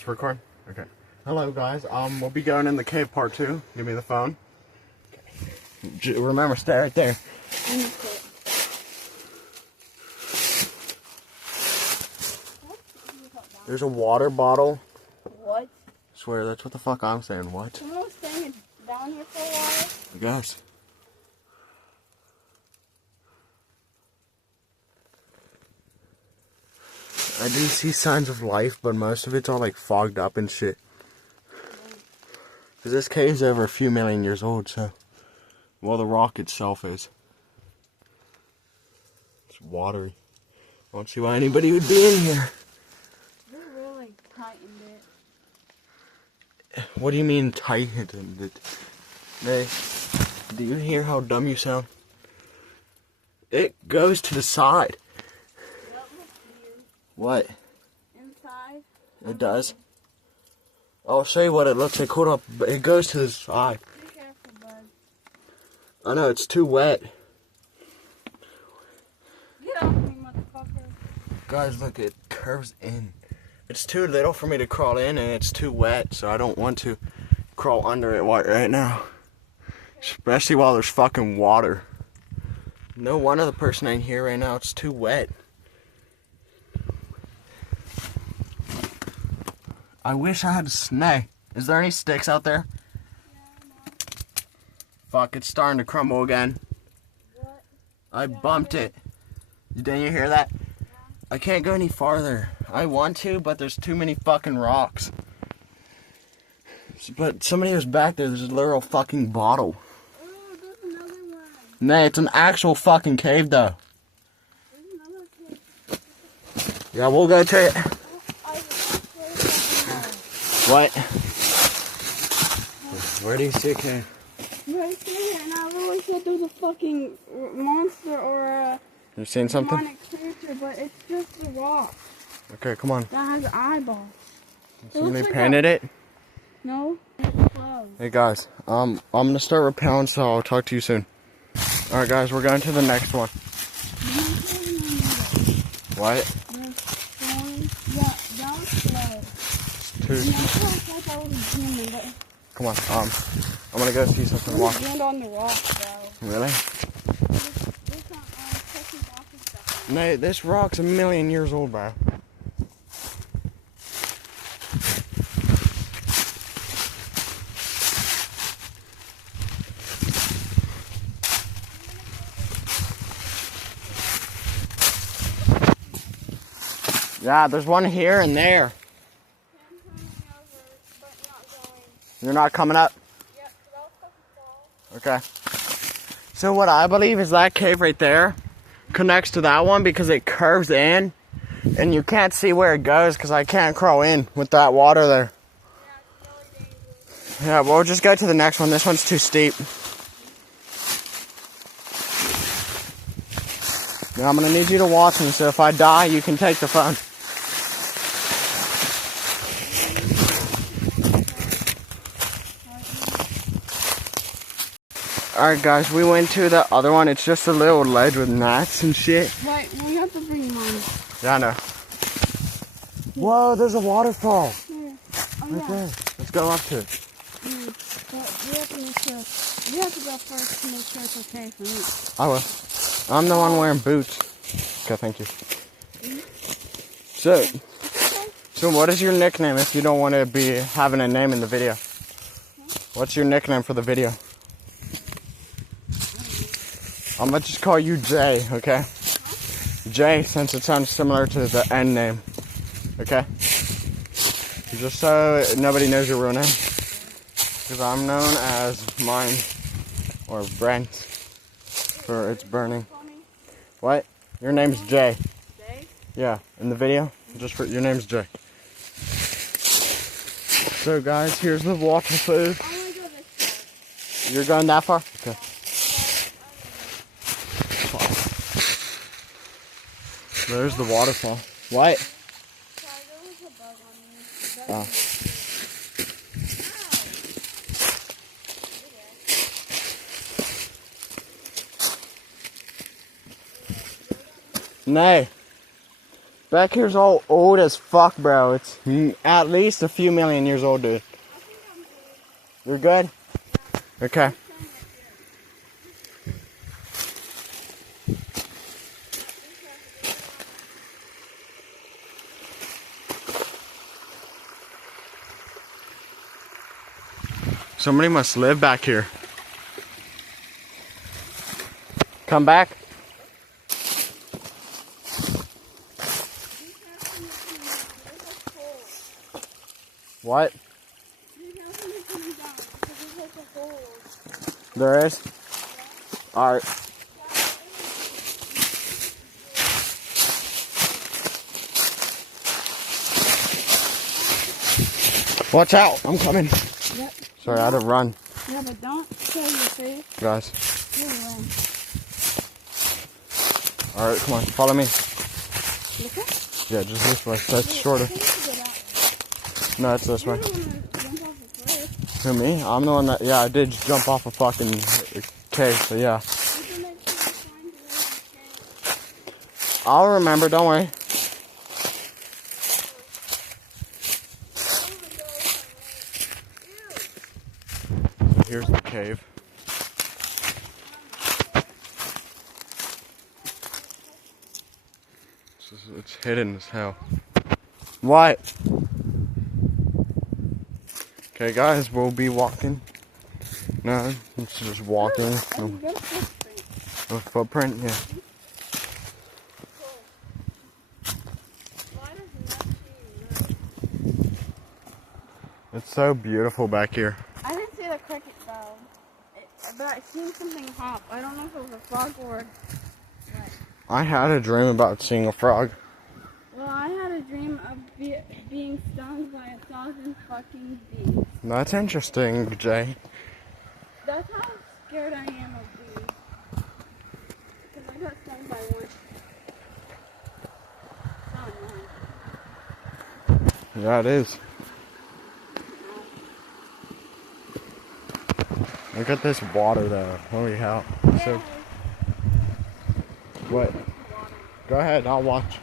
It's record? Okay. Hello guys, we'll be going in the cave part 2. Give me the phone. Okay. Remember, stay right there. There's a water bottle. What? I swear, that's what the fuck I'm saying. What? Someone was staying down here for a while? I guess. I do see signs of life, but most of it's all like fogged up and shit. Because this cave's over a few million years old, so. Well, the rock itself is. It's watery. I don't see why anybody would be in here. You really tightened it. What do you mean tightened it? Hey, do you hear how dumb you sound? It goes to the side. That looks weird. What? Inside? It does? I'll show you what it looks like. Hold up. It goes to the side. Be careful, bud. I know, it's too wet. Get off me, motherfucker. Guys, look, it curves in. It's too little for me to crawl in, and it's too wet, so I don't want to crawl under it right now. Especially while there's fucking water. No one other person in here right now. It's too wet. I wish I had a snake. Is there any sticks out there? Yeah, no. Fuck, it's starting to crumble again. What? I bumped it. Didn't you hear that? Yeah. I can't go any farther. I want to, but there's too many fucking rocks. But somebody was back there. There's a literal fucking bottle. Oh, there's another one. Nah, it's an actual fucking cave, though. There's another cave. Yeah, we'll go to it. What? Where do you see a cave? Right there, and I really thought there was a fucking monster or a You seen something? demonic creature, but it's just a rock Okay, come on. that has eyeballs. Somebody like painted it? No? It's closed. Hey guys, I'm gonna start rappelling, so I'll talk to you soon. Alright guys, we're going to the next one. What? Yeah, that was slow. Come on, I'm gonna go see something. Walk. Land on the rock, bro. Really? No, this rock's a million years old, bro. Yeah, there's one here and there. You're not coming up? Okay. So what I believe is that cave right there connects to that one because it curves in and you can't see where it goes because I can't crawl in with that water there. Yeah, we'll just go to the next one. This one's too steep. Now I'm gonna need you to watch me, so if I die, you can take the phone. Alright guys, we went to the other one. It's just a little ledge with gnats and shit. Wait, we have to bring mine. Yeah, I know. Whoa, there's a waterfall. Here. Oh, Right yeah. there. Let's go up to it. But we have to make sure. You have to go first to make sure it's okay for me. I will. I'm the one wearing boots. Okay, thank you. So what is your nickname if you don't want to be having a name in the video? What's your nickname for the video? I'm gonna just call you Jay, okay? Jay, since it sounds similar to the N name, okay? Just so nobody knows your real name. Because I'm known as mine, or Brent, for it's burning. What? Your name's Jay. Jay? Yeah, in the video, just for your name's Jay. So guys, here's the waterfall. I want to go this far. You're going that far? Okay. There's the waterfall. What? Sorry, there was a bug on me. Oh. No. Back here's all old as fuck, bro. It's at least a few million years old, dude. You're good? Okay. Somebody must live back here. Come back. What? There is? Alright. Watch out! I'm coming. Yep. Sorry, I had to run. Yeah, but don't show your face. Guys. You'll run. Alright, come on. Follow me. Okay? Yeah, just this way. That's shorter. No, it's this way. Who, me? I'm the one that, yeah, I did jump off a fucking cave, so yeah. I'll remember, don't worry. Here's the cave. It's hidden as hell. What? Okay, guys, we'll be walking. No, it's just walking. A footprint, yeah. It's so beautiful back here. I didn't see the cricket though, but I seen something hop. I don't know if it was a frog or what. I had a dream about seeing a frog. Well, I had a dream of being stung by 1,000 fucking bees. That's interesting, Jay. That's how scared I am of bees. Because I got stung by one. Oh, no. Yeah, it is. Look at this water, though. Holy hell. So, what? Go ahead, I'll watch.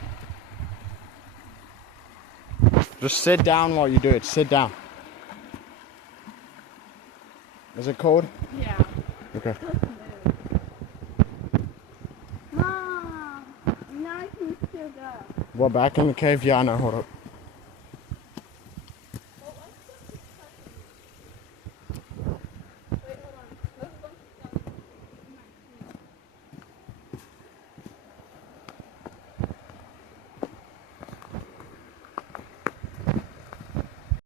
Just sit down while you do it. Sit down. Is it cold? Yeah. Okay. Mom! Now I can still go. Well, back in the cave? Yeah, I know. Hold up.